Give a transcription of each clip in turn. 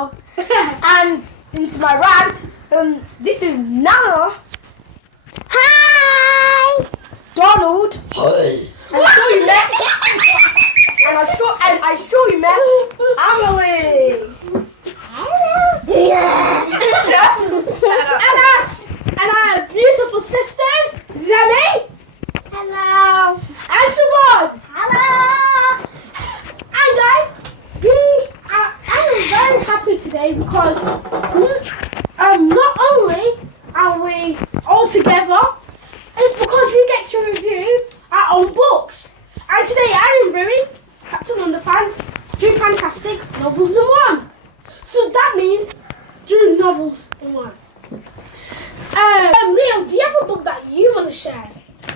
Zore. And into my right, this is Nana. Hi! Donald. Hi. And I sure you met Emily. Yeah. and our beautiful sisters, Zemi. Hello. And Siobhan. Hello. And guys, I'm very happy today because not only are we all together, it's because we get to review our own books. And today I am reviewing Captain Underpants, 3 fantastic novels in one. So that means 2 novels in one. Leo, do you have a book that you want to share?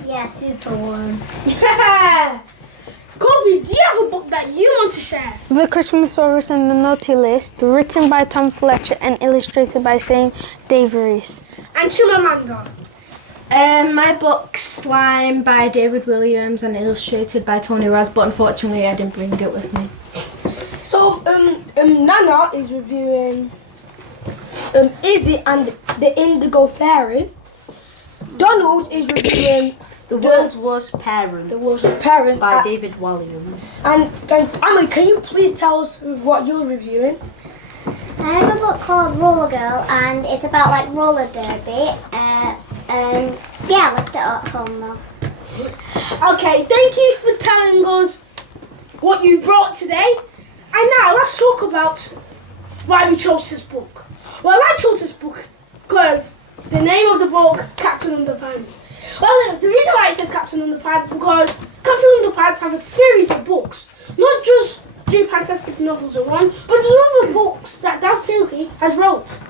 Yeah, super one. Yeah. Kofi, do you have a book that you want to share? The Christmasaurus and the Naughty List, written by Tom Fletcher and illustrated by Dave Reese. And Chimamanda. My book Slime by David Williams and illustrated by Tony Ross, but unfortunately I didn't bring it with me. So Nana is reviewing Izzy and the Indigo Fairy. Donald is reviewing The World's Worst Parents, The World's Parents by David Williams. And Emily, can you please tell us what you're reviewing? I have a book called Roller Girl, and it's about like roller derby. And yeah, I left it at home now. Okay, thank you for telling us what you brought today. And now let's talk about why we chose this book. Well, I chose this book because the name of the book, Captain Underpants. Well, the reason why it says Captain Underpants is because Captain Underpants have a series of books, not just 3 fantastic novels in one, but there's other books that Dan Philby has wrote.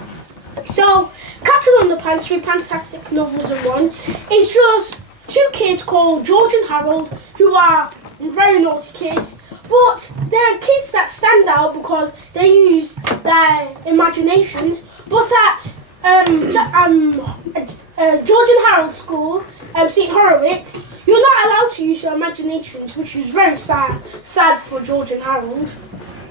So, Captain Underpants, 3 fantastic novels in one, is just 2 kids called George and Harold, who are very naughty kids, but they're kids that stand out because they use their imaginations. But at George and Harold School, St. Horowitz, you're not allowed to use your imaginations, which is very sad for George and Harold.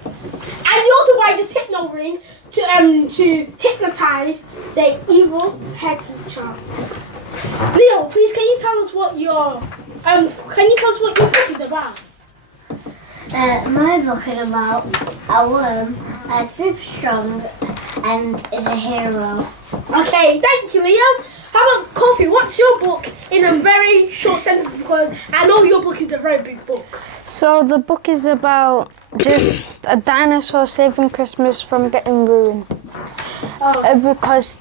And you also buy this hypno ring to hypnotize the evil head teacher. Leo, please can you tell us what your book is about? My book is about a worm, super strong, and is a hero. Okay, thank you, Leo. How about Kofi? What's your book in a very short sentence? Because I know your book is a very big book. So the book is about just a dinosaur saving Christmas from getting ruined. Because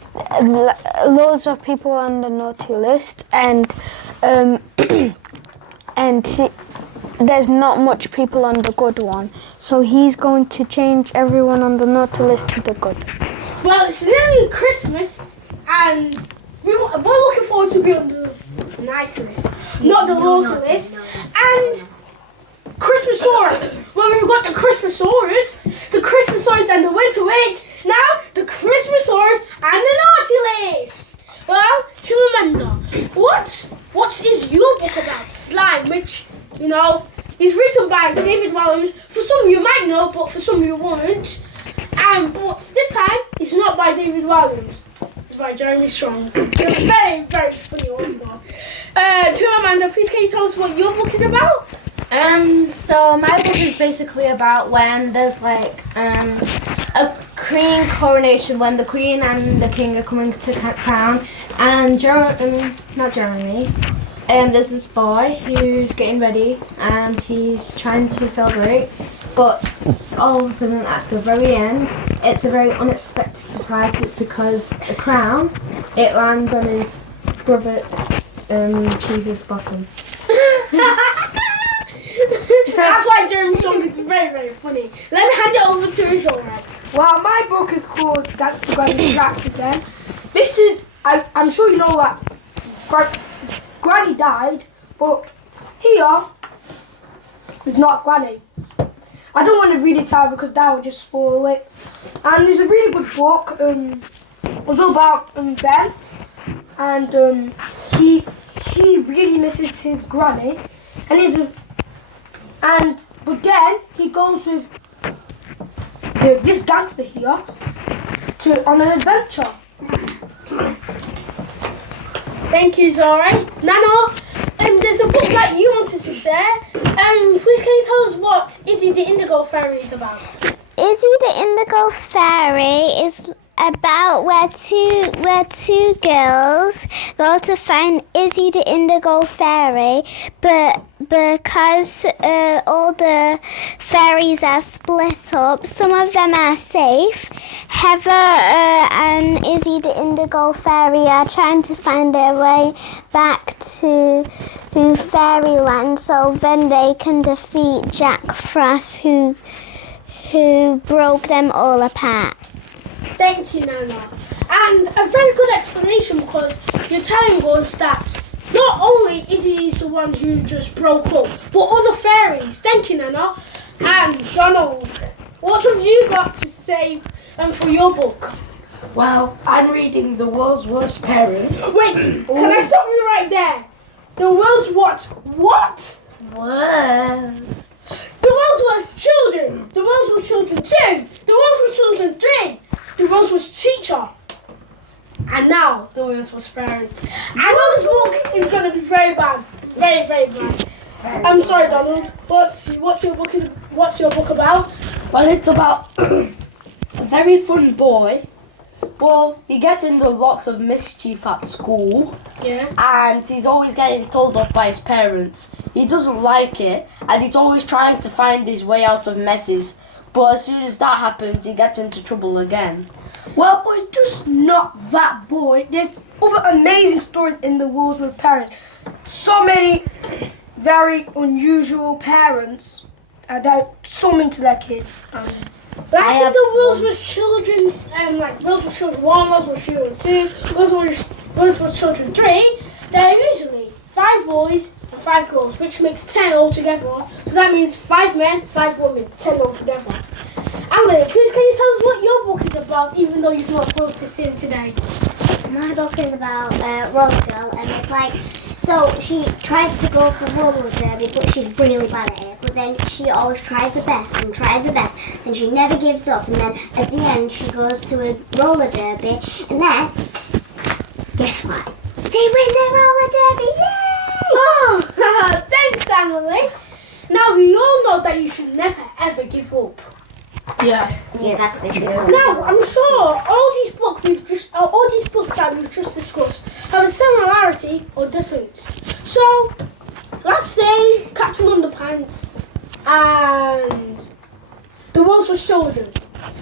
loads of people are on the naughty list and there's not much people on the good one. So he's going to change everyone on the naughty list to the good. Well, it's nearly Christmas and we're looking forward to be on the nice list, not the naughty list. And Christmasaurus. Well, we've got the Christmasaurus and the Winter Witch. Now, the Christmasaurus and the Naughty List. Well, Chimamanda, what is your book about? Slime, which, you know, is written by David Williams. For some you might know, but for some you won't. But this time, it's not by David Williams. It's by Jeremy Strong. It's a very, very funny one. Chimamanda, please can you tell us what your book is about? So my book is basically about when there's like a queen coronation, when the queen and the king are coming to town, and there's this boy who's getting ready and he's trying to celebrate, but all of a sudden at the very end, it's a very unexpected surprise. It's because the crown, it lands on his brother's cheese's bottom. That's why Jeremy Strong is very, very funny. Let me hand it over to Zore. Well, my book is called That's the Granny Rats Again. This is, I'm sure you know that Granny died, but here is not Granny. I don't want to read it out because that would just spoil it. And it's a really good book. It's all about Ben, and he really misses his granny, and but then he goes with this gangster here on an adventure. Thank you, Zore. Nana, there's a book that you wanted to share. Please can you tell us what Izzy the Indigo Fairy is about? Izzy the Indigo Fairy is about where two girls go to find Izzy the Indigo Fairy, but because all the fairies are split up, some of them are safe. Heather and Izzy the Indigo Fairy are trying to find their way back to Fairyland so then they can defeat Jack Frost who broke them all apart. Thank you, Nana. And a very good explanation because you're telling us that not only is he the one who just broke up, but other fairies. Thank you, Nana. And Donald, what have you got to say for your book? Well, I'm reading The World's Worst Parents. Wait, can I stop you right there? The world's what? What? Worst. The world's worst children. The world's worst children 2. The world's worst children 3. The world's worst teacher. And now the world's worst parents. I know this book is going to be very bad. Very, very bad. I'm sorry, Donald. What's your book about? Well, it's about a very fun boy. Well, he gets into lots of mischief at school. Yeah. And he's always getting told off by his parents. He doesn't like it, and he's always trying to find his way out of messes. But as soon as that happens, he gets into trouble again. Well, but it's just not that boy. There's other amazing stories in The World's Worst Parents. So many very unusual parents that are so mean to their kids. I think the world's worst children's world's worst children 1, world's worst children 2, world's worst children 3. They're usually 5 boys and 5 girls, which makes 10 altogether. So that means 5 men, 5 women, 10 altogether. Alan, please can you tell us what your book is about, even though you've not brought it in today? My book is about Roller Girl, and it's like, so she tries to go for roller derby, but she's really bad at it. But then she always tries the best and tries the best, and she never gives up. And then at the end, she goes to a roller derby, and then guess what? They win the roller derby! Yay! Oh, thanks, Emily. Now we all know that you should never ever give up. Yeah. Yeah, that's for sure. Now, I'm sure all these books that we've just discussed have a similarity or difference. So, let's say Captain Underpants and The World's Worst Children.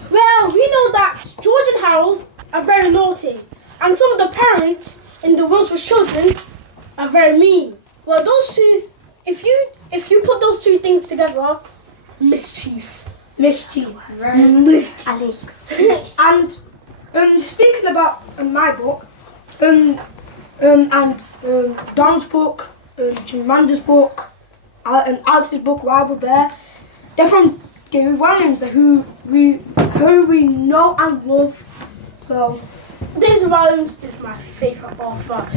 Well, we know that George and Harold are very naughty, and some of the parents in The World's Worst Children are very mean. Well, those two, if you put those two things together, mischief. Alex. And speaking about my book, and Don's book, Jimanda's book, and Alex's book, Rival Bear, they're from Gary Williams, who we know and love. So, David Williams is my favourite author.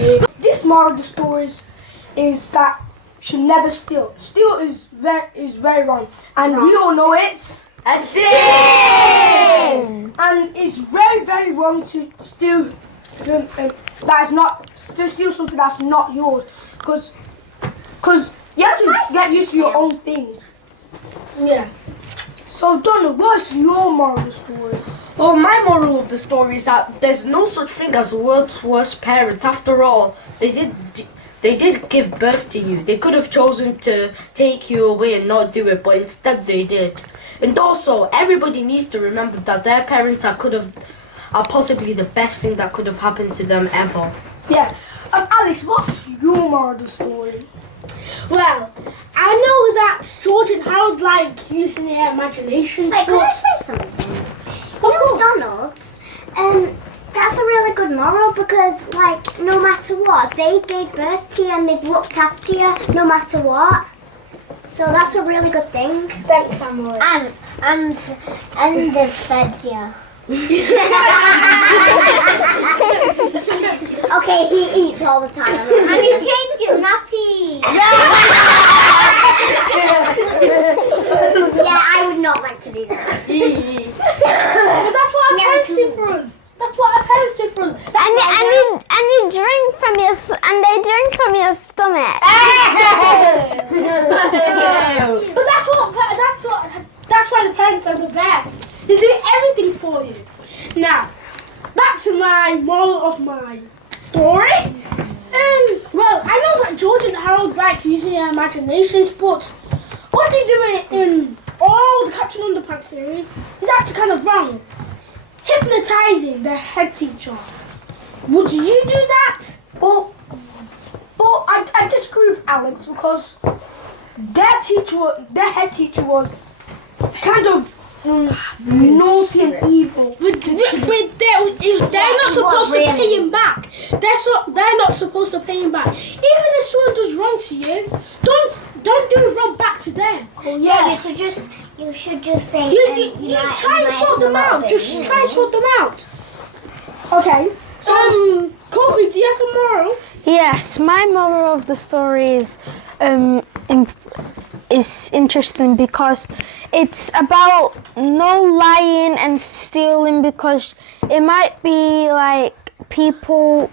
this moral of the stories is that you should never steal. Steal is very wrong, and we all know it's A sin! and it's very, very wrong to steal. To steal something that's not yours, because you have to get used to your own things. Yeah. So Donald, what's your moral of the story? Well, my moral of the story is that there's no such thing as the world's worst parents. After all, they did give birth to you. They could have chosen to take you away and not do it, but instead they did. And also, everybody needs to remember that their parents are possibly the best thing that could have happened to them ever. Yeah. Alex, what's your moral of the story? Well, I know that George and Harold like using their imaginations. Wait, can I but say something? You know, Donald's, that's a really good moral because, like, no matter what, they gave birth to you and they've looked after you no matter what. So that's a really good thing. Thanks, Samuel. And they've fed you. Okay, he eats all the time. And you change your nappy. I would not like to do that. But that's what our parents do for us. That's what our parents do for us. And they drink from your stomach. But that's why the parents are the best. They do everything for you. Now, back to my moral of my story. Well, I know that George and Harold like using their imaginations, but what they do in all the Captain Underpants series is actually kind of wrong. Hypnotizing the head teacher. Would you do that? But I disagree with Alex because their head teacher was kind of naughty and evil. But they're not supposed to pay him back. They're not supposed to pay him back. Even if someone does wrong to you, don't do wrong back to them. Yeah, you should just say. You try and sort them out. Just try and sort them out. Okay. Kofi, do you have a moral? Yes, my moral of the story is interesting because it's about no lying and stealing, because it might be like people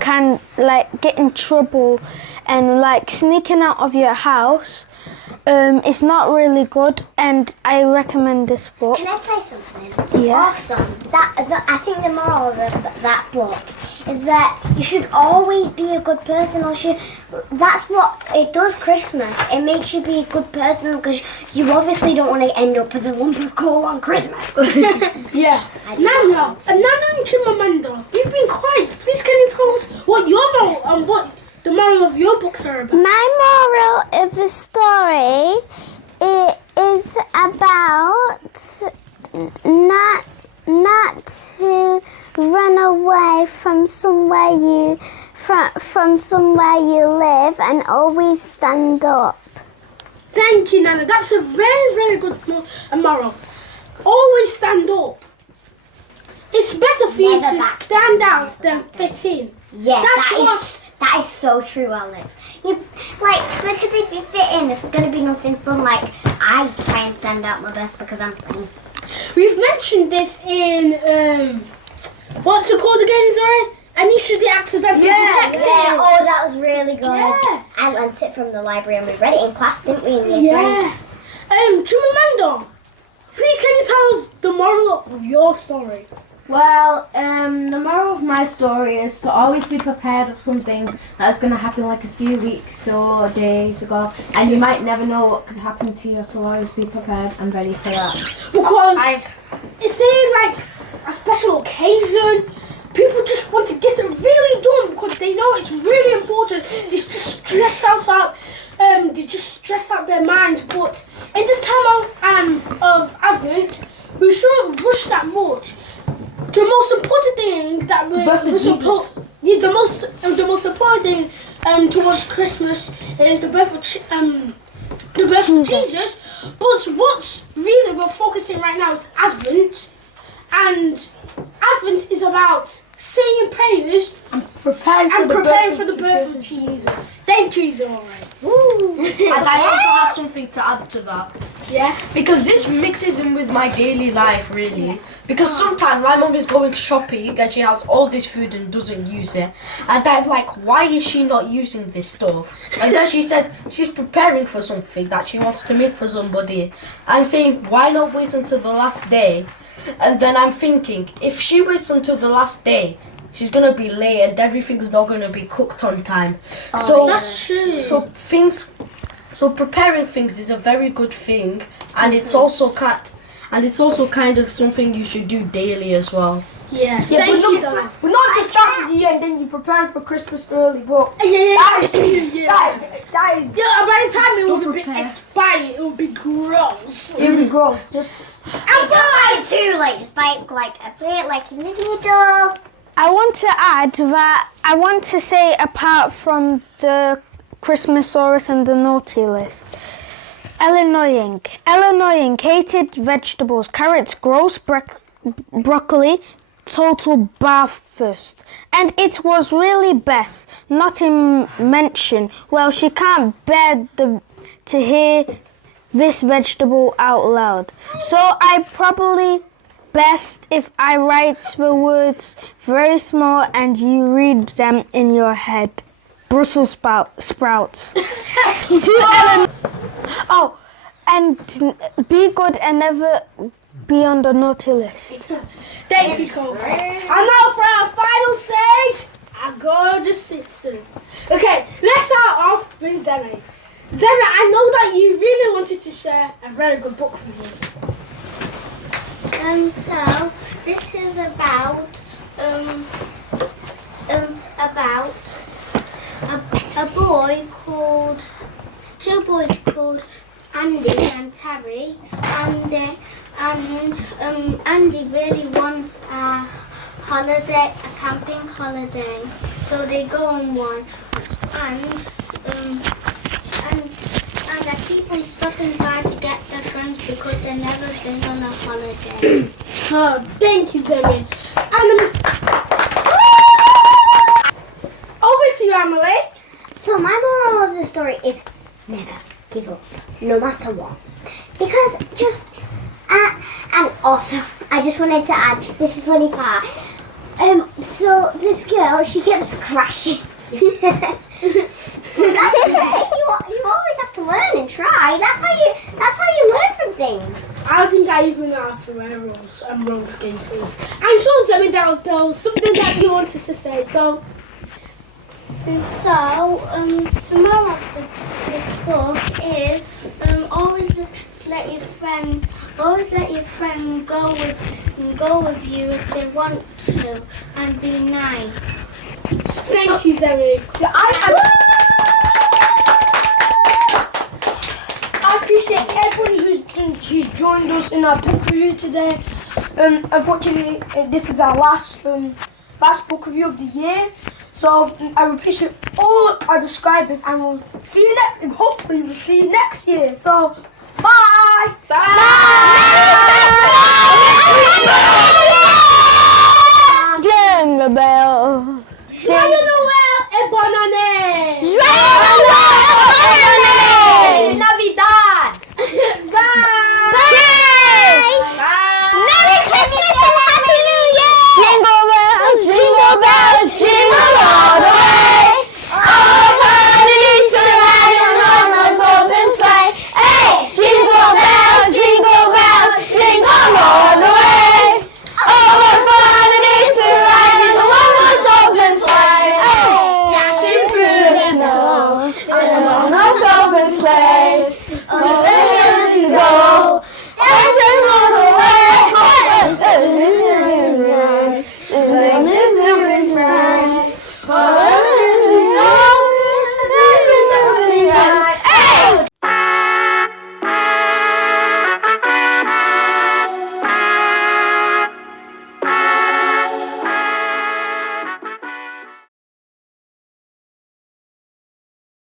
can like get in trouble and like sneaking out of your house. It's not really good, and I recommend this book. Can I say something? Yeah. Awesome. I think the moral of that book is that you should always be a good person, that's what it does. Christmas, it makes you be a good person because you obviously don't want to end up with a lump of coal on Christmas. Yeah. Nana and Chimamanda, you've been quiet. Please can you tell us what your moral and what the moral of your books are about? My moral of the story is about not to run away from somewhere you live, and always stand up. Thank you, Nana. That's a very, very good moral. Always stand up. It's better for you to stand out than fit in. Yeah, that is so true, Alex. Because if you fit in, there's going to be nothing fun. Like, I try and stand out my best because I'm cool. We've mentioned this in, what's it called again, Zore? Anisha the Accidental Detective. Yeah, oh, that was really good. Yeah. I lent it from the library and we read it in class, didn't we? Yeah. Chimamanda, please can you tell us the moral of your story? Well, the moral of my story is to always be prepared of something that's going to happen like a few weeks or days ago, and you might never know what could happen to you, so always be prepared and ready for that. Because it's like a special occasion. People just want to get it really done because they know it's really important. They just stress out. They just stress out their minds. But in this time of Advent, we shouldn't rush that much. The most important thing that the most important thing towards Christmas is the birth of Jesus. But what's really we're focusing right now is Advent, and Advent is about saying prayers and preparing for the birth of Jesus. Thank you, Zore. And I also have something to add to that. Yeah? Because this mixes in with my daily life, really. Because sometimes my mum is going shopping and she has all this food and doesn't use it. And I'm like, why is she not using this stuff? And then she said she's preparing for something that she wants to make for somebody. I'm saying, why not wait until the last day? And then I'm thinking, if she waits until the last day, she's going to be late and everything's not going to be cooked on time. So that's true. So preparing things is a very good thing, and it's also kind of something you should do daily as well. Yes. Yeah, Thank you, Donna. but not just start at the end, then you prepare for Christmas early, but Yeah. that is Yeah, by the time it will be expired, it will be gross. really gross. Just Don't buy it too late. Just buy it like a plate, like in the middle. I want to add that I want to say, apart from the Christmasaurus and the naughty list, Illinois hated vegetables, carrots, gross broccoli, total breakfast, and it was really best not to mention. Well, she can't bear to hear this vegetable out loud. So I probably best if I write the words very small and you read them in your head. Brussels sprouts. 2 elements. Oh, and be good and never be on the naughty list. Thank you, Kobe. And now for our final stage, our gorgeous sisters. Okay, let's start off with Demi. Demi, I know that you really wanted to share a very good book with us. So this is about two boys called Andy and Terry, and Andy really wants a camping holiday, so they go on one, and I keep on stopping by to get their friends because they've never been on a holiday. Oh, thank you, Demi. And over to you, Emily. So my moral of the story is never give up, no matter what. Because and also, I just wanted to add, this is funny part. So this girl, she keeps crashing. That's okay. You always have to learn and try. That's how you learn from things. I don't think I even know how to wear roller skaters. I'm sure, Demi, that was something that you wanted to say. So, The moral of this book is always let your friend go with you if they want to, and be nice. thank you, Demi. I appreciate everyone who's joined us in our book review today. Unfortunately, this is our last book review of the year. So I appreciate all our subscribers, and we'll see you hopefully we'll see you next year. So bye. Bye.